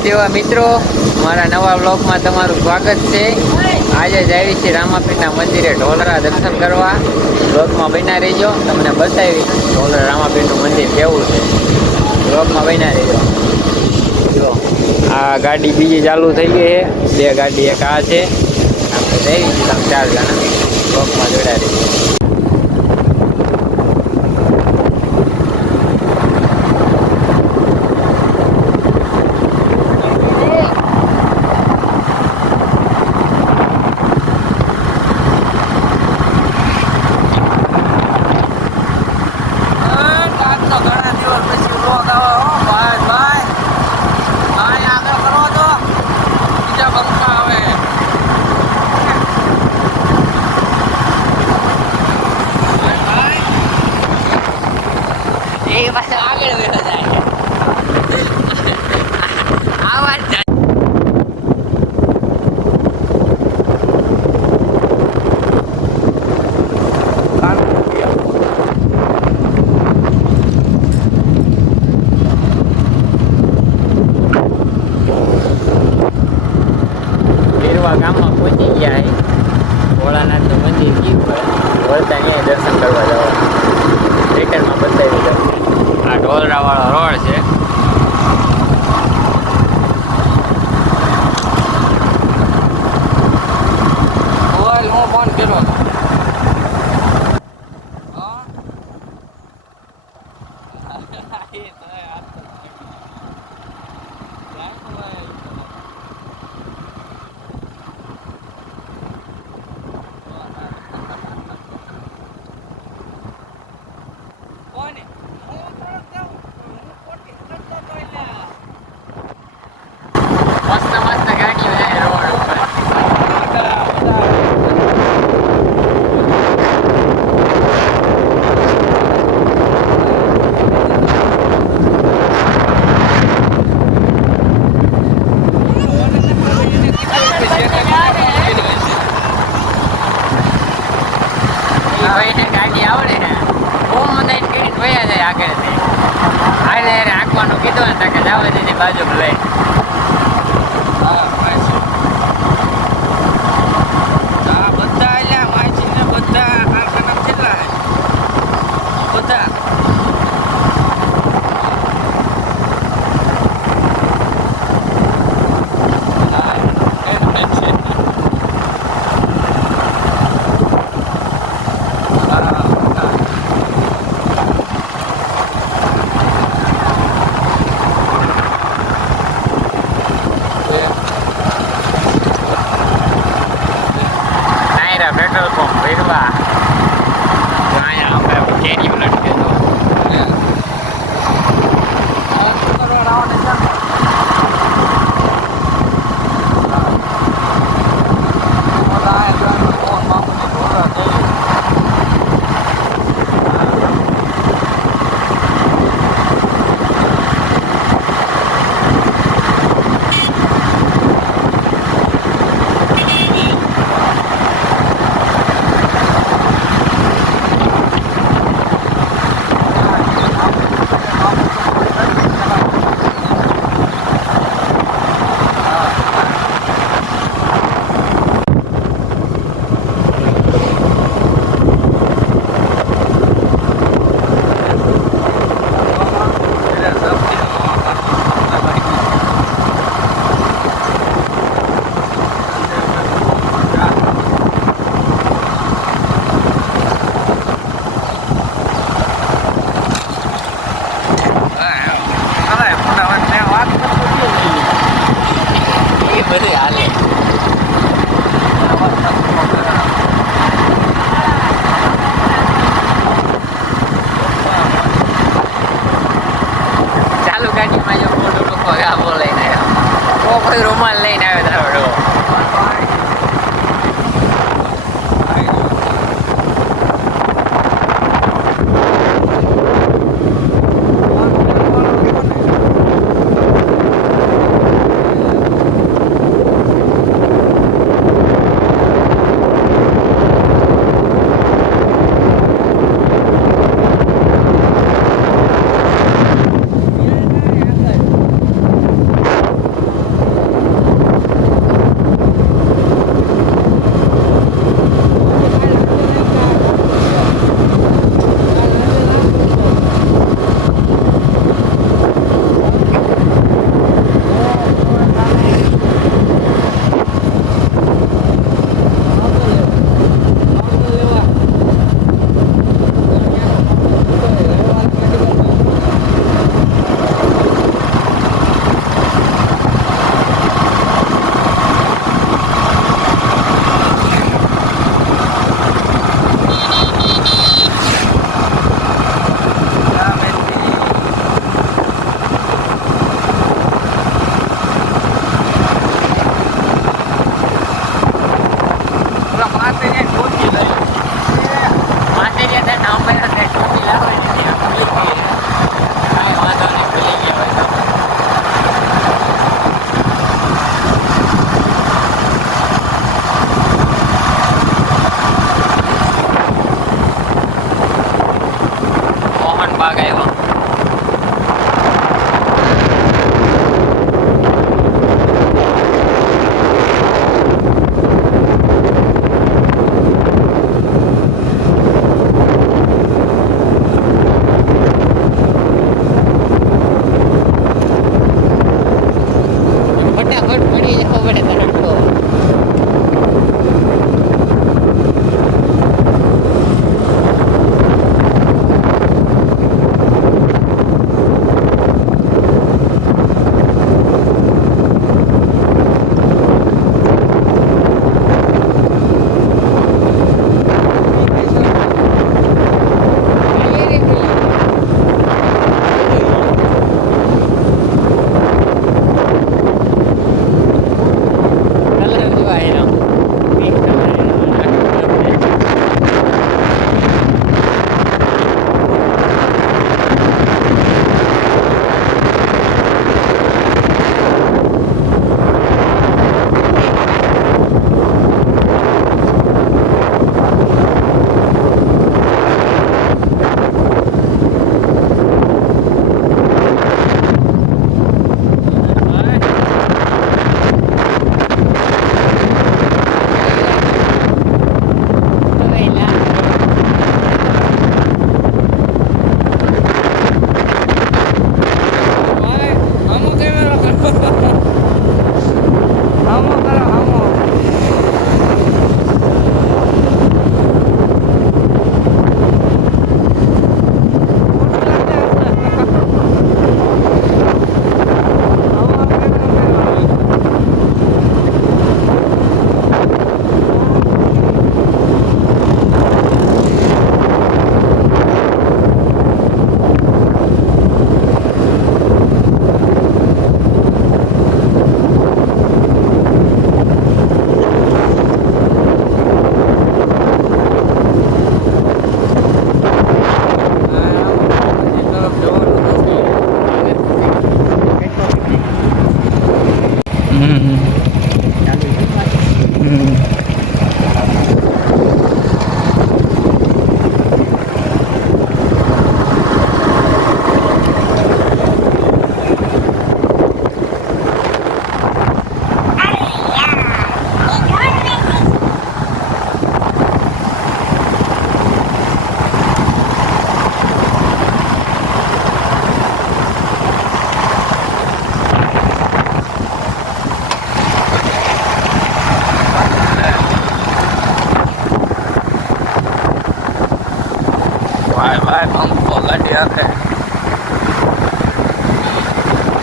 તેવા મિત્રો, મારા નવા બ્લોગમાં તમારું સ્વાગત છે. આજે જ આવી છે રામાપીરના મંદિરે ઢોલરા દર્શન કરવા. બ્લોગમાં બન્યા રહેજો, તમને બતાવી ઢોલરા રામાપીરનું મંદિર કેવું છે. બ્લોગમાં બન્યા રહેજો. જો આ ગાડી બીજી ચાલુ થઈ ગઈ છે, બે ગાડી, એક આ છે. આપણે જઈ છીએ તમે 4 જણા. બ્લોગમાં જોડાઈ રહેજો. ગામમાં પહોંચી ગયા છે. ભોળાનાથનું મંદિર ગયું વળતા ત્યાં દર્શન કરવા જવા. રિટર્નમાં બતાવી દઉં. આ ઢોલરાવાળો રોડ છે. હું ફોન કર્યો હતો. મસ્ત મસ્ત ગાડીઓ છે રોડ ઉપર. ભાઈને ગાડી આવડે ને બહુ મને કરીને વયા જાય આગળથી. હાલે રાખવાનું કીધું ને કે જવા દીધી બાજુ લઈ. કાંઈ વાંધો નહીં, ભૂલી ગયા હોય તો. મોહન બાગ આવ્યો. ફટાફટ પડી જવો પડે તરફ.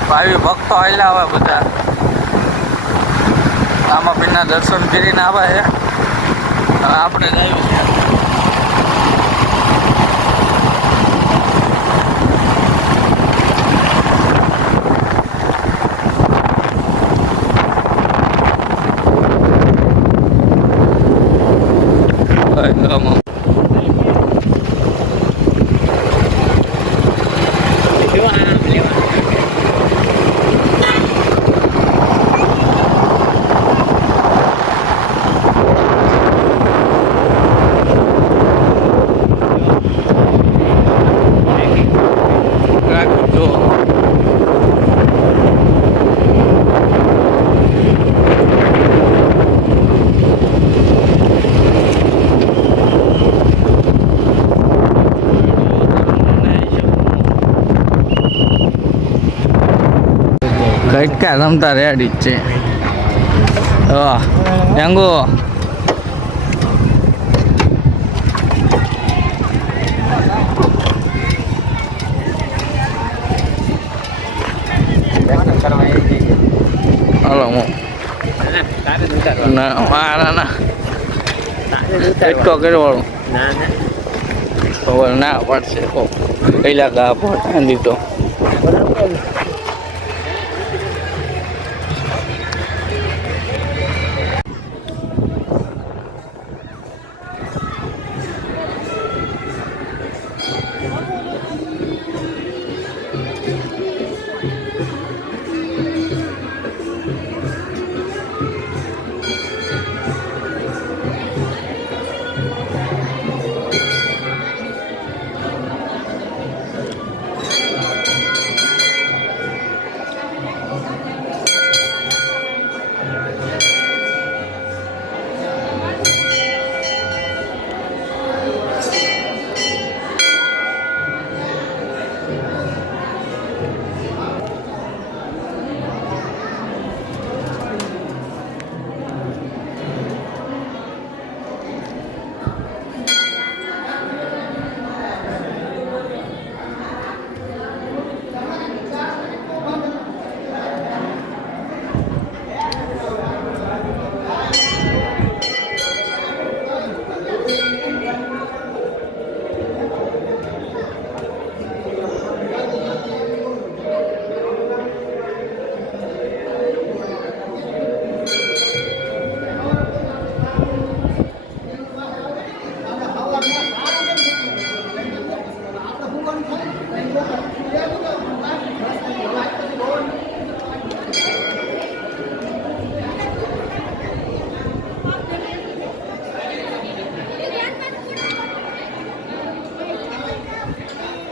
ભાવિ ભક્તો આવેલા આવે બધા રામાપીરના દર્શન કરીને આવે છે અને આપણે જઈએ છીએ. કટકા રમતા રેડી જ છે. જંગો હાલો મારા ના કટકો કરવાળું ખબર ના પડશે પહેલા ગા પહોંચા દીધો.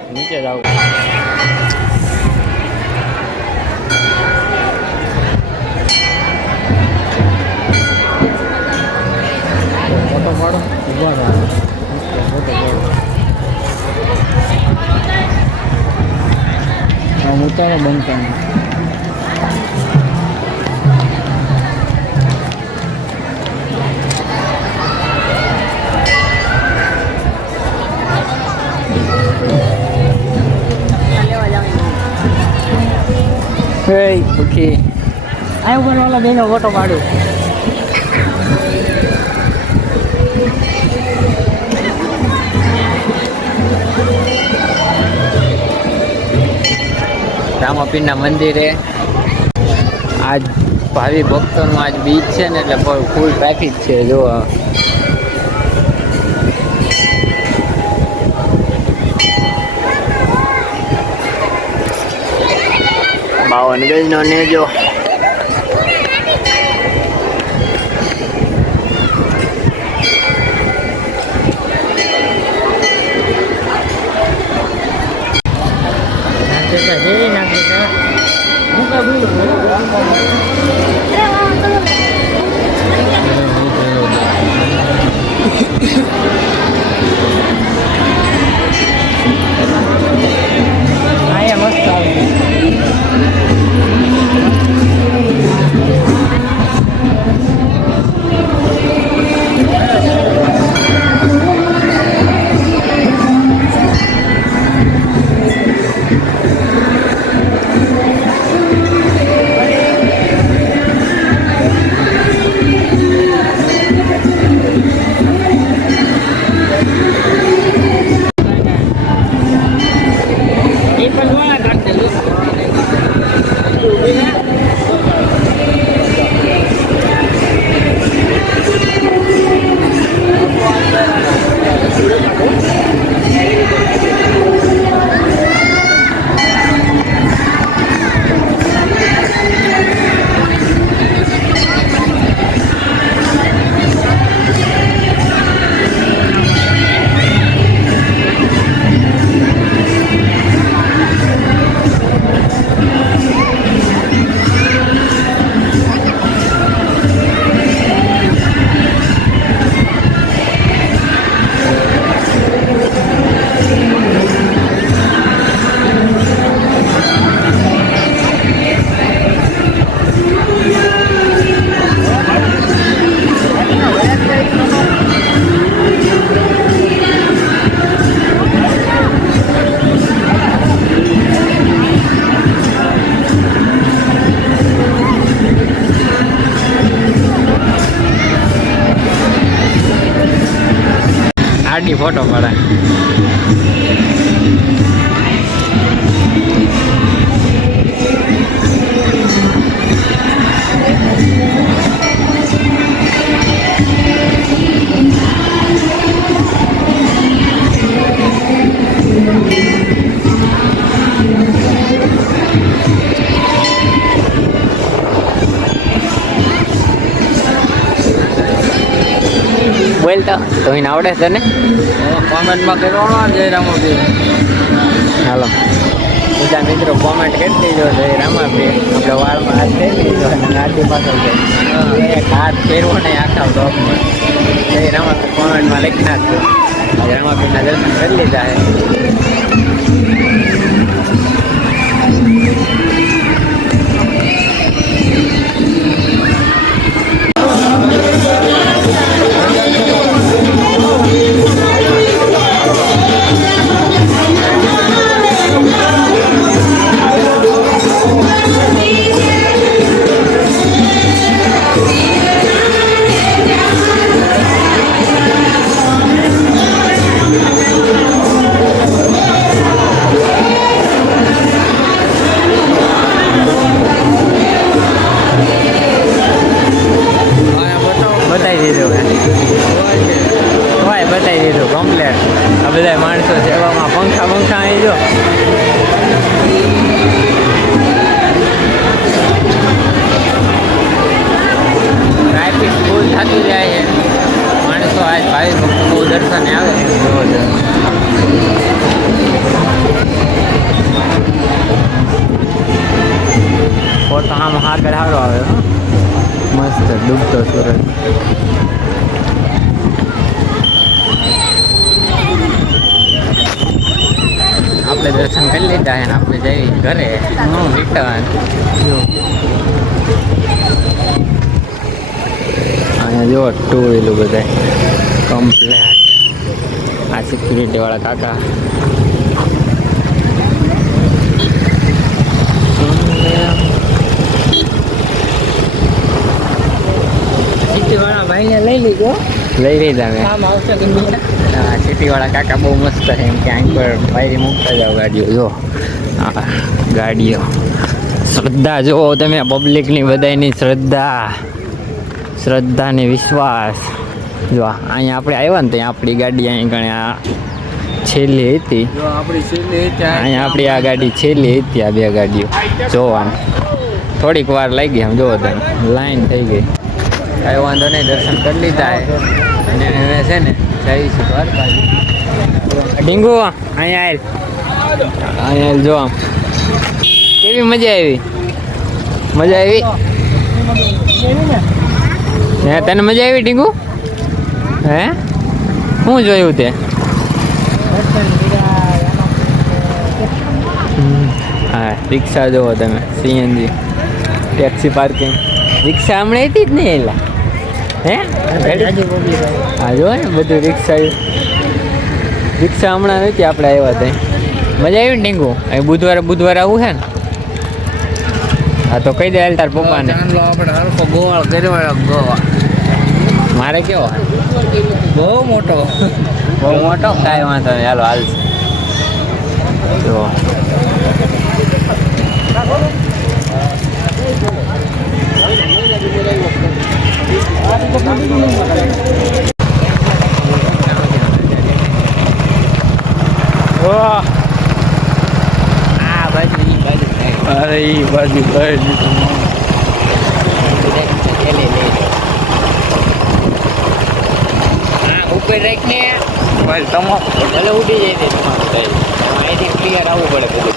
નીચે જાવ ફોટો પાડો ઉભા રહો ફોટો પાડો આમ ઉતારો બંધ કરી ઓકે આ ઉપર વાળા બેનો ફોટો પાડ્યો રામાપીરના મંદિરે આજ ભાવિ ભક્તોનું આજ બીચ છે ને એટલે ફૂલ ટ્રાફિક છે જો બાવન ગજનો નેજો મસ્ત આવે આડી ફોટો પડે બોલતા તો એને આવડે છે ને કોમેન્ટમાં કરવાનો જય રામાપીર હાલો બધા મિત્રો કોમેન્ટ કરી દેજો જય રામાપીર આપણે વાળમાં હાથ થઈ દીધો અને આથી પાછળ છે એક હાથ ફેરવો નહીં આખા બ્લોગમાં જય રામાપીર કોમેન્ટમાં લખી નાખજો જય રામાપીરના દર્શન કરી લીધા છે બતાવી દીધું કમ્પ્લેટ આ બધા માણસો સેવામાં પંખા અહીં જો ટ્રાફિક ફૂલ થતું જાય છે માણસો આજ ભાઈ ભક્તો બહુ દર્શને આવે આમ આગળ સારો આવે હો. મસ્ત ડૂબતો સૂરજ. આપણે દર્શન કરી લીધા ને આપણે જઈ ઘરે રિટર્ન. અહીંયા જો ટુ વ્હીલું બધા કમ્પ્લેટ. આ સિક્યુરિટી વાળા કાકા. સિટીવાળા ભાઈને લઈ લીધો. લઈ લીધા મેં. કામ આવશે કે સિટી વાળા કાકા બહુ મસ્ત છે એમ કે અહીં પર વાયરી મૂકતા જાઓ ગાડીઓ. જો આ ગાડીઓ શ્રદ્ધા જુઓ તમે, પબ્લિકની બધાની શ્રદ્ધા ને વિશ્વાસ. જો અહીંયા આપણે આવ્યા ને ત્યાં આપણી ગાડી અહીં ગણે આ છેલ્લી હતી. અહીંયા આપણી આ ગાડી છેલ્લી હતી. આ બે ગાડીઓ જોવાનું થોડીક વાર લાગી આમ જોવો તમે, લાઈન થઈ ગઈ. કાંઈ વાંધો નહીં, દર્શન કરી લીધા અને એને છે ને જઈશું દ્વારકા. ડીંગુ અહીંયા જો આમ કેવી મજા આવી. મજા આવી હે? તને મજા આવી ડીંગુ? હે શું જોયું તે? હા રિક્ષા જુઓ તમે, સીએનજી ટેક્સી પાર્કિંગ. રિક્ષા હમણાં હતી જ નહીં એલા. હે હા જો ને બધું રિક્ષા હમણાં નથી આપણે આવ્યા ત્યાં. મજા આવી ને ડીંગુ? અહીં બુધવારે આવું છે ને? હા તો કહી દે હાલ તાર પપ્પાને. આપણે ગોવાળ કર્યો. ગોવા મારે કેવો? બહુ મોટો. કાંઈ વાંધો નહીં, હાલો હાલશે. જો અરે એ બાજુ ઉપર રાખીને ભાઈ તમામ ભલે ઉડી જાય છે તમારું. અહીંથી ક્લિયર આવવું પડે બધું.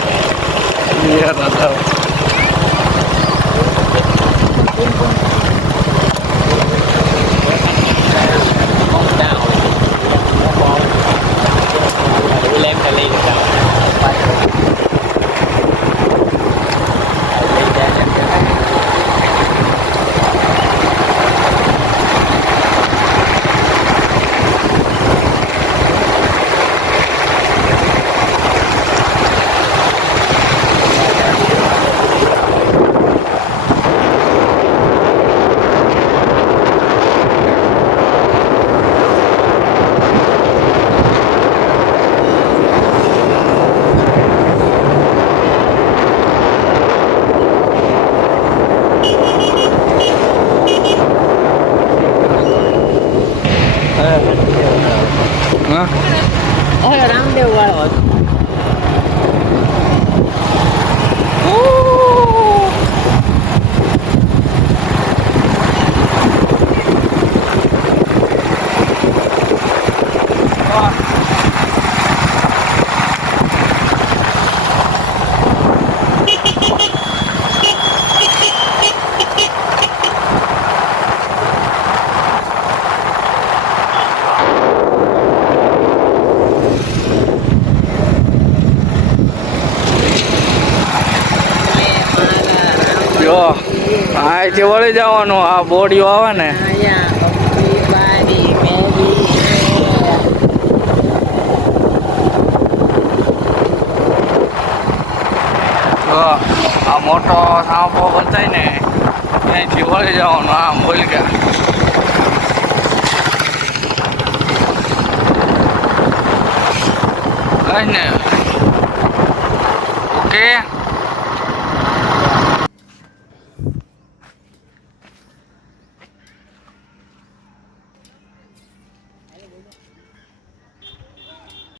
રામદેવ વાળો હતો. અહીંથી વળી જવાનું. આ બોડીઓ આવે ને આ મોટો સાંપો બતાય ને અહીંથી વળી જવાનું. આમ બોલ ગયા ને. ઓકે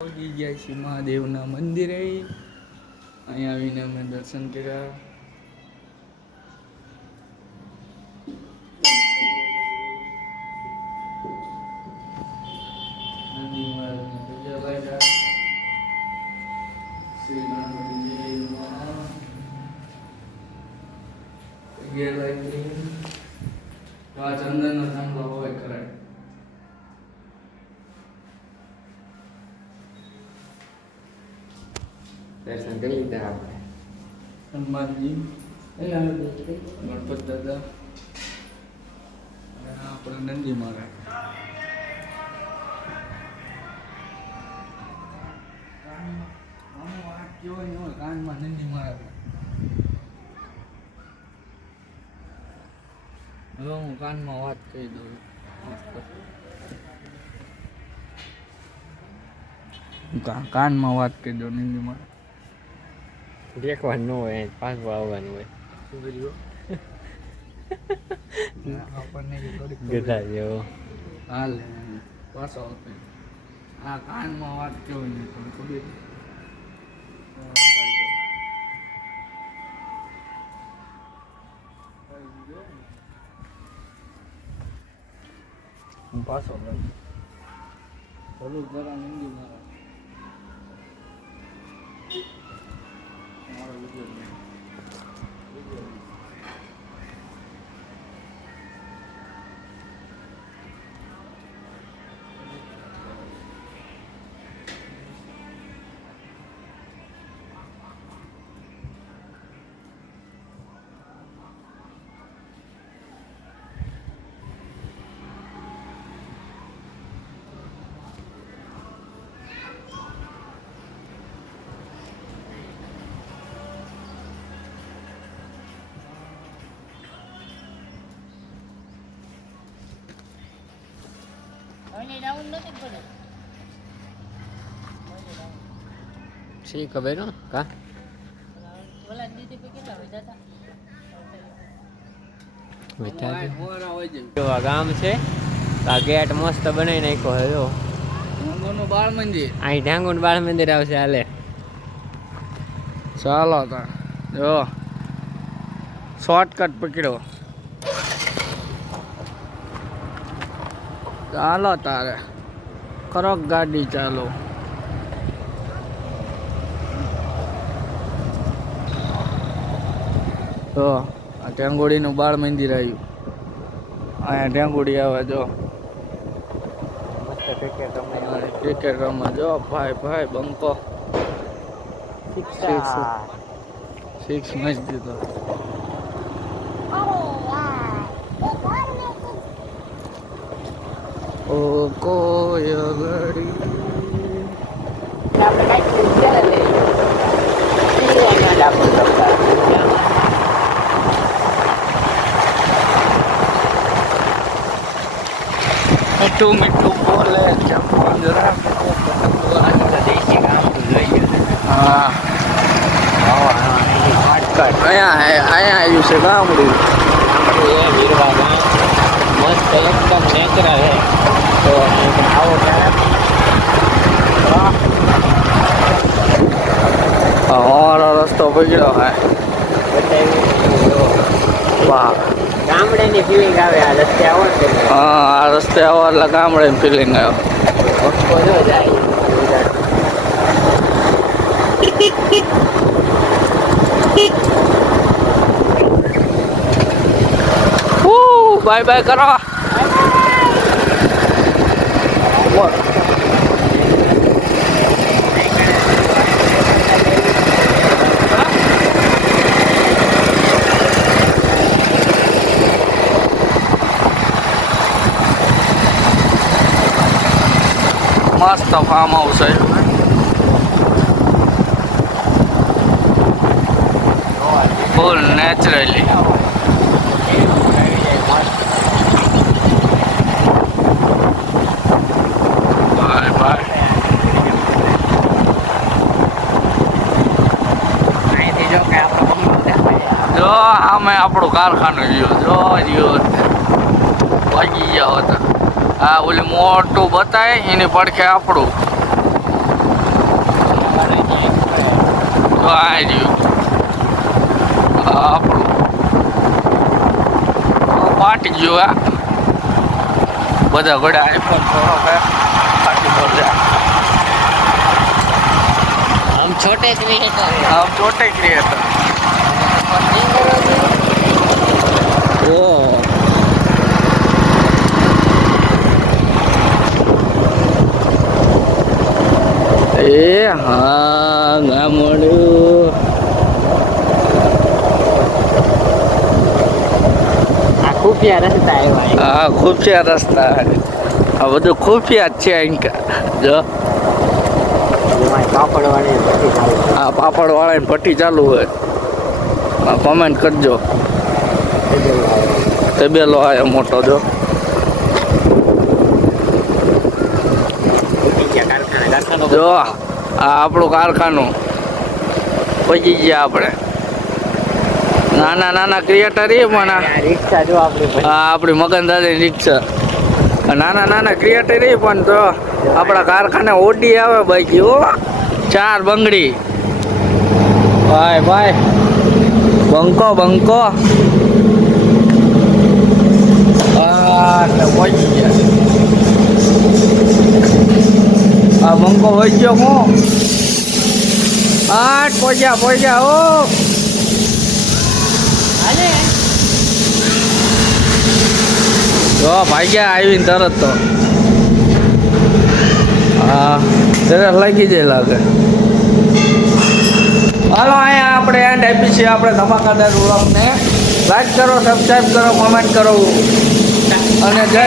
પહોંચી ગયા છીએ મહાદેવના મંદિરે. અહીંયા આવીને અમે દર્શન કર્યા. શ્રી ગણપતિ જય નમઃ. ઘેર લાવી તો આ ચંદનનો થાંભલો હોય કરાય. દર્શન કરી લીધા આપણે. હનુમાનજી, ગણપત દાદા અને આપણે નંદી મહારાજ. કાનમાં નંદી મહારાજ. હવે હું કાનમાં વાત કહી દઉં. કાનમાં વાત કહી દઉં નંદી મહારાજ. દેખવાનું ન હોય પાછું આવવાનું હોય. આપણને ગધા જેવો. હાલ પાછો આવતો. આ કાનમાં વાત કેવું નહીં પણ ખબર પાછો ભલું જરા નંદી મારા મારો વિડીયો શી ખબર હો કા ગામ છે. આ ગેટ મસ્ત બનાવી નાખ્યો છે. જો ઢાંગોનું બાળ મંદિર. અહીં ઢાંગુન બાળ મંદિર આવશે. હાલે ચાલો તા જો શોર્ટકટ પકડ્યો. ચાલો તારે કરો ગાડી ચાલો. તો આ ટેંગોડીનું બાળ મંદિર આવ્યું. અહીંયા ટેંગોડી આવે જો ક્રિકેટ રમે જો ભાઈ ભાઈ બંકો સિક્સ મેચ દીધો. ઓ કોઈ ઘડી મીઠું મીઠું બોલે જમવા જરા. હા અહીંયા આવ્યું છે ગામડું. મસ્ત એકદમ નેચરલ છે. તો આવો અમારો રસ્તો પકડ્યો હે. વાહ ગામડેની ફિલિંગ આવે આ રસ્તે આવો ને. હા આ રસ્તે આવો એટલે ગામડે ફિલિંગ આવ્યો. જાય બાય બાય કરો. મસ્ત ફાર્મ હાઉસ છે. ફૂલ નેચરલી. Bye bye. જો આમે આપણું કારખાનું જો વાગી ગયા હતા. આ ઓલી મોટું બતાય એની પડખે આપણું તો આ રહ્યું આપણું પાટી ગયું. આ બધા ઘોડા આઈફોન ફાટી પડે. हम छोटे क्रिएटर हैं। આમ ચોટે ક્રિએટર. ઓહો. એ હા ગામડું. આ ખુફિયા રસ્તા આવ્યા હા ખુફિયા રસ્તા. આ બધું ખુફિયા જ છે અહીં જો. પાપડ વાળી ભઠ્ઠી ચાલુ. આ પાપડ વાળાની ભઠ્ઠી ચાલુ હોય. કોમેન્ટ કરજો. તબેલો આવ્યો મોટો જો. જો આ આપણું કારખાનું પહોંચી ગયા આપણે. નાના નાના ક્રિએટર એ પણ રિક્ષા જો આપણી આ આપણી મગનદાદી રિક્ષા. નાના નાના ક્રિએટર એ પણ તો આપણા કારખાને ઓડી આવે બાઈકી હો. 4 બંગડી. ભાઈ ભાઈ બંકો બંકો. પહોંચી ગયા. આ બંકો હોય ગયો હું. પહોંચ્યા હો. જો ભાગ્યા આવીને તરત તો. હા તરત લાગી જાય લાગે. હાલો અહીંયા આપણે એન્ડ આપી છીએ આપણે ધમાકાદાર વ્લોગને. લાઈક કરો, સબસ્ક્રાઈબ કરો, કોમેન્ટ કરો અને જય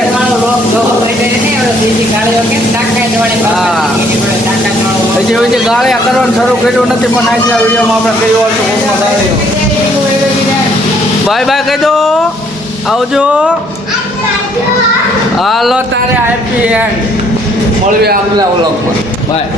હજી ગાળિયા કરવાનું શરૂ કર્યું નથી પણ આજના વિડીયોમાં આપણે કર્યું હતું. બાય બાય કહી દો. આવજો. હાલો તારે હેપી એન્ડ. મળવી આગલા વ્લોગમાં. બાય.